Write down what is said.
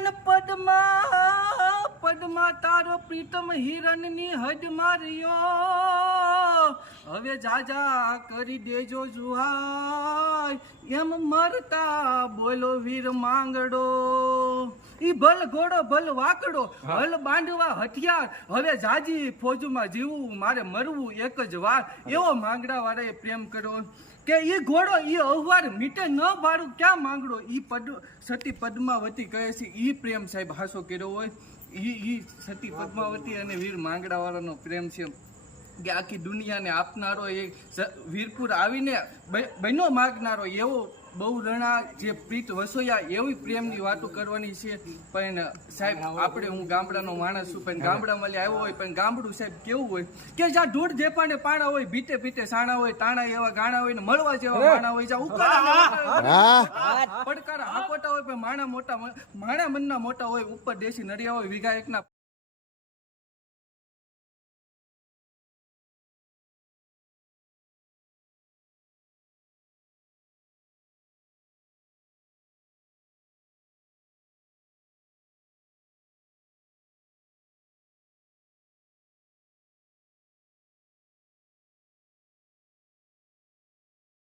પણ પદમા પદમા તારો પ્રીતમ હિરણની હદ માર્યો. હવે જાજા કરી દેજો જુહાય એમ મરતા બોલો વીર માંગડો. ઈ ભલ ઘોડો ભલ વાકડો ભલ બાંધવા હથિયાર. હવે જાજી ફોજમાં જીવવું મારે મરવું એક જ વાર. એવો માંગડા વાળાએ પ્રેમ કર્યો. કે ઈ ઘોડો ઈ અહવાર મીટે ન ભાડું ક્યાં માંગડો? ઈ પદ સતી પદ્માવતી કહે છે. ઈ પ્રેમ સાહેબ હાસો કર્યો હોય. ઈ ઈ સતી પદ્માવતી અને વીર માંગડા વાળાનો પ્રેમ છે. કે આખી દુનિયાને આપનારો એ વીરપુર આવીને બન્યો બહેનો માગનારો એવો બહુ રણા જે પ્રીત વસોયા એવી પ્રેમની વાતો કરવાની છે. પણ સાહેબ આપણે હું ગામડાનો માણસ છું પણ ગામડામાં આવ્યો હોય પણ ગામડું સાહેબ કેવું હોય? કે જ્યાં ઢોળ જેપાને પાણા હોય ભીતે ભીતે સાણા હોય તાણા એવા ગાણા હોય ને મળવા જેવા માણા હોય જ્યાં ઉકાળા પડકારા પડકાર હાકોટા હોય પણ માણા મોટા માણા મનના મોટા હોય ઉપર દેશી નડિયા હોય વીઘા એકના